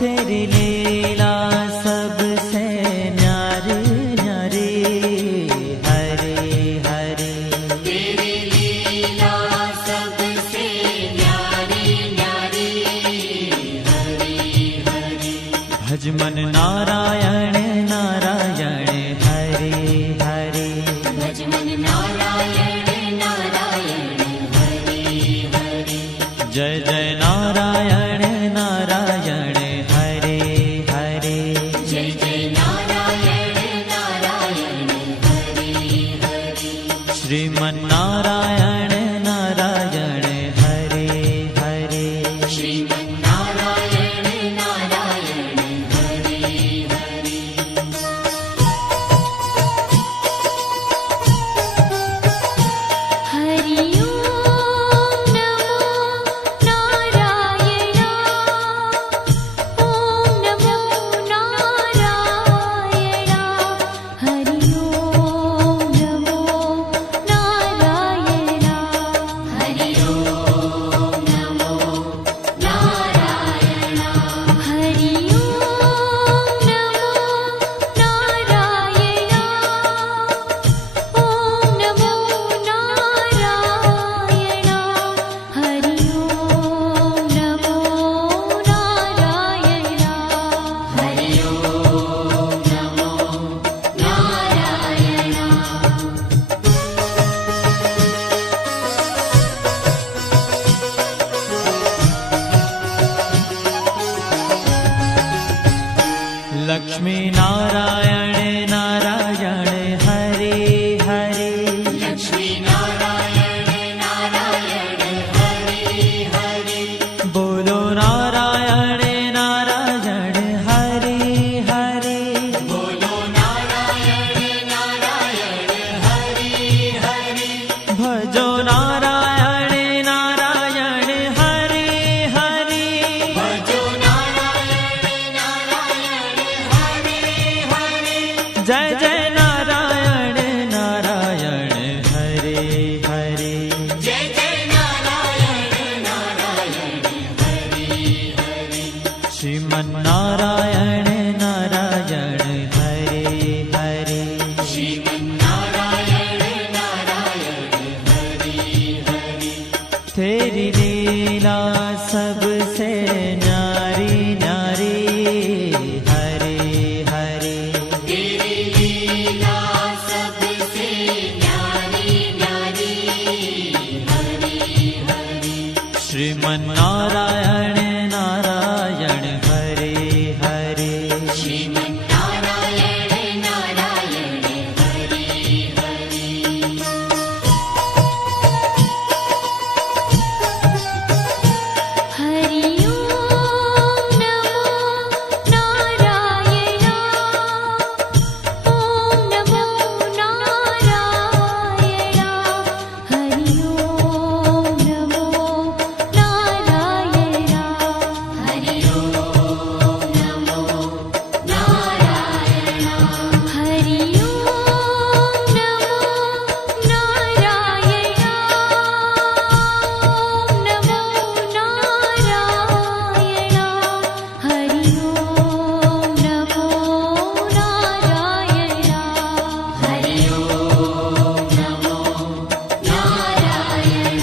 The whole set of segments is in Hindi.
तेरी लीला सबसे न्यारी न्यारी, हरे हरे। तेरी लीला सबसे न्यारी न्यारी, हरे हरे। भज मन नारायण नारायण, हरे हरे। भज मन नारायण नारायण, हरे हरे। जय जय नारायण नारायण, हरे हरे। जय जय नारायण नारायण, हरे हरे। श्रीमन नारायण नारायण, हरे हरे। श्रीमन नारायण नारायण, हरे हरे। हरि ओम नमो नारायण, ओम नमो नारायण। हरि ओम नमो नारायण, हरि ओम नमो नारायण। हरि ओम नमो नारायण, ओम नमो नारायण। हरि ओम नमो नारायण, हरि ओम नमो नारायण। लक्ष्मी नारायण नारायण, हरे हरे। लक्ष्मी नारायण नारायण, हरे हरे। बोलो नारायण नारायण, हरे हरे। बोलो नारायण नारायण, हरे हरे। भजो नारायण नारायण, हरे हरे। भजो नारायण नारायण, हरे हरे। जय जय नारायण नारायण, हरे हरे। जय जय नारायण नारायण, हरे हरे। श्रीमन नारायण नारायण, हरे हरे। श्रीमन नारायण नारायण, हरे हरे। तेरी लीला सबसे न्यारी न्यारी, हरे हरे। तेरी लीला सबसे न्यारी न्यारी, हरे हरे। श्रीमन नारायण नारायण, हरे हरे। श्रीमन नारायण नारायण, हरे हरे। हरि ओम नमो नारायण, ओम नमो नारायण। हरि ओम नमो नारायण, हरि ओम नमो नारायण। हरि ओम नमो नारायण, ओम नमो नारायण। हरि ओम नमो नारायण, हरि ओम नमो नारायण।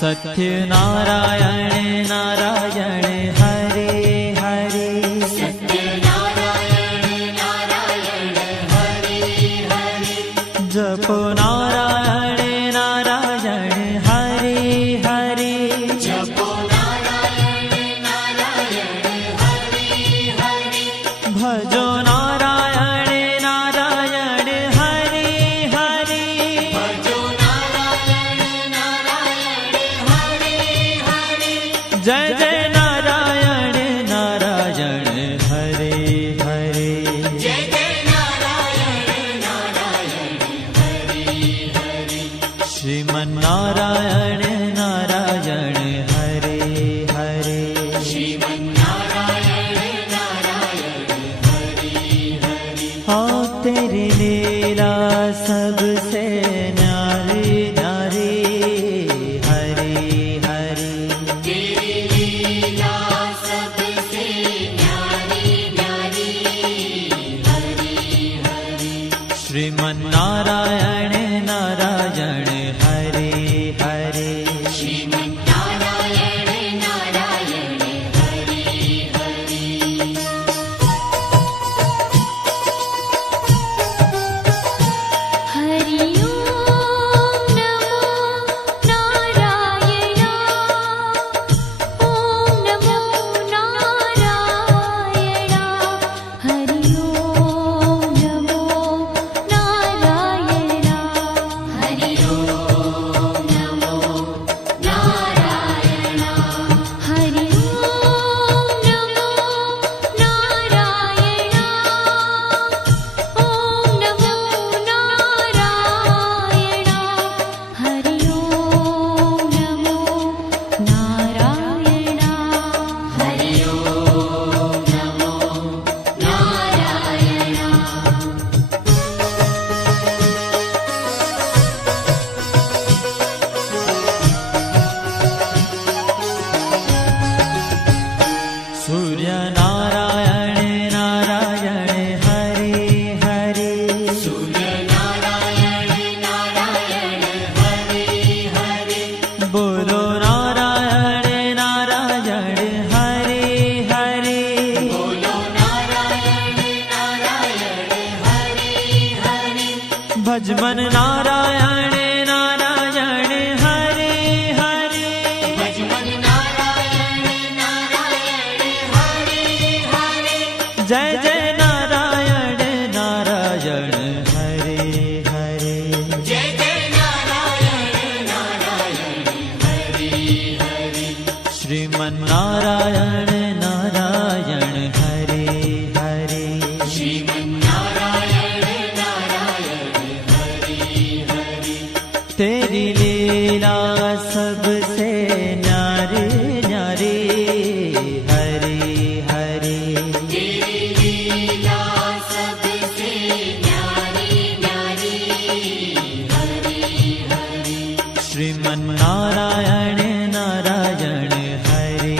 सत्य नारायण नारायण, हरे हरे। सत्य नारायण नारायण, हरे हरे। जपो नारायण नारायण, हरे हरे। जपो नारायण नारायण, हरे हरे। भजो नारायण नारायण, हरे हरे। भजो नारायण नारायण, हरे हरे। जय जय नारायण नारायण, हरे हरे। जय जय नारायण नारायण, हरे हरे। श्रीमन नारायण नारायण, हरे हरे। श्रीमन नारायण नारायण, हरे हरे। हाँ तेरी लीला सबसे न्यारी न्यारी हरि हरि तेरी लीला सबसे न्यारी न्यारी हरि हरि श्रीमन्नारायण नारायण हरे हरे श्रीमन्नारायण नारायण हरि हरि हरि ओम नमो नारायण ओम नमो नारायण हरि ओम नमो नारायण हरि ओम नमो नारायण हरि ओम नमो नारायण ओम नमो नारायण हरि ओम नमो नारायण हरि ओम नमो नारायण सूर्य नारायण नारायण हरे हरे सूर्य नारायण नारायण हरि हरि बोलो नारायण नारायण हरे हरे बोलो नारायण नारायण हरि हरि भजमन नारायण नारायण हरे हरे भजमन नारायण नारायण हरि हरि जय जय नारायण नारायण हरे हरे जय जय नारायण नारायण हरि हरि श्रीमन्नारायण नारायण हरे हरे श्रीमन्नारायण नारायण हरि हरि तेरी लीला सबसे न्यारी न्यारी हरे हरे तेरी लीला सबसे न्यारी न्यारी हरि हरि श्रीमन्नारायण नारायण हरे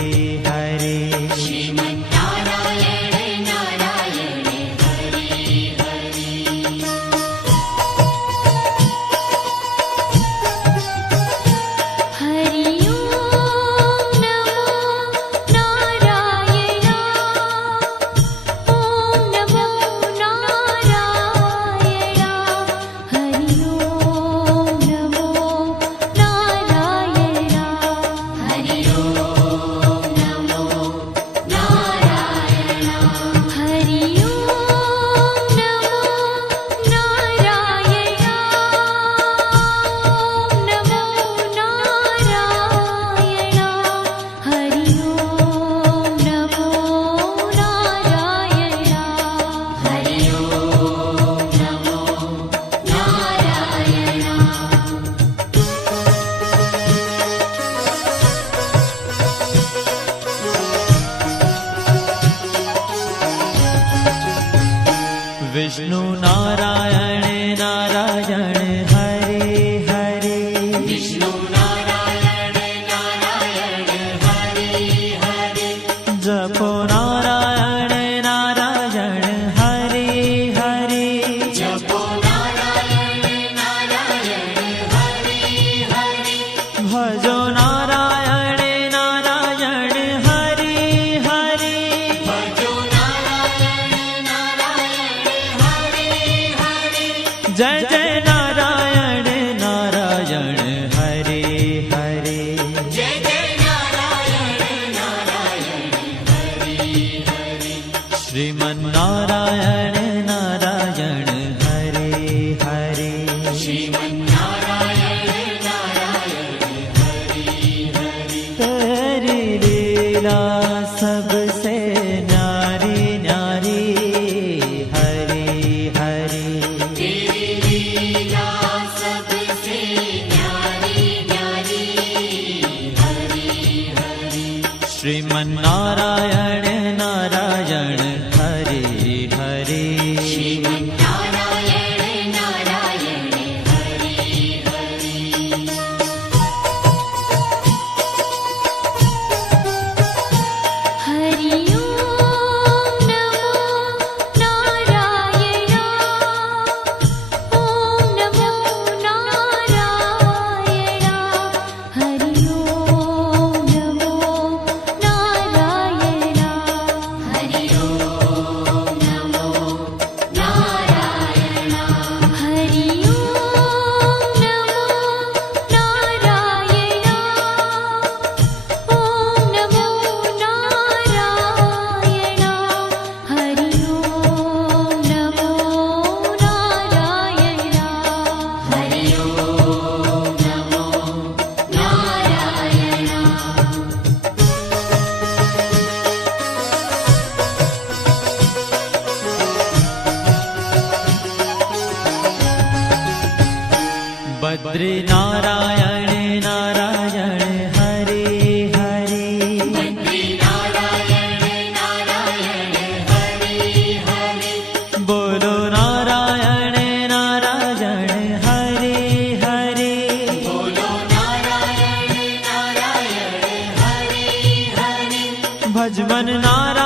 हरे श्रीमन्नारायण नारायण हरि हरि हरि ओम नमो नारायण ओम नमो नारायण हरि ओम नमो नारायण हरि ओम नमो नारायण हरि ओम नमो नारायण ओम नमो नारायण हरि ओम नमो नारायण हरि ओम नमो नारायण विष्णु नारायण नारायण हरे हरे विष्णु नारायण नारायण हरि हरि जपो नारायण नारायण हरे हरे जपो नारायण नारायण हरि हरि भजो नारायण नारायण हरे हरे भजो नारायण नारायण हरि हरि जय जय नारायण नारायण हरे हरे जय जय नारायण नारायण हरि हरि श्रीमन्नारायण नारायण हरे हरे श्रीमन्नारायण नारायण हरि हरि तेरी लीला सबसे न्यारी न्यारी हरे हरे तेरी लीला सबसे न्यारी न्यारी हरि हरि श्रीमन्नारायण नारायण हरे हरे श्रीमन्नारायण बद्री नारायण नारायण हरे हरे बद्री नारायण नारायण हरे हरे बोलो नारायण नारायण हरे हरे बोलो नारायण नारायण हरे हरे भजमन नारायण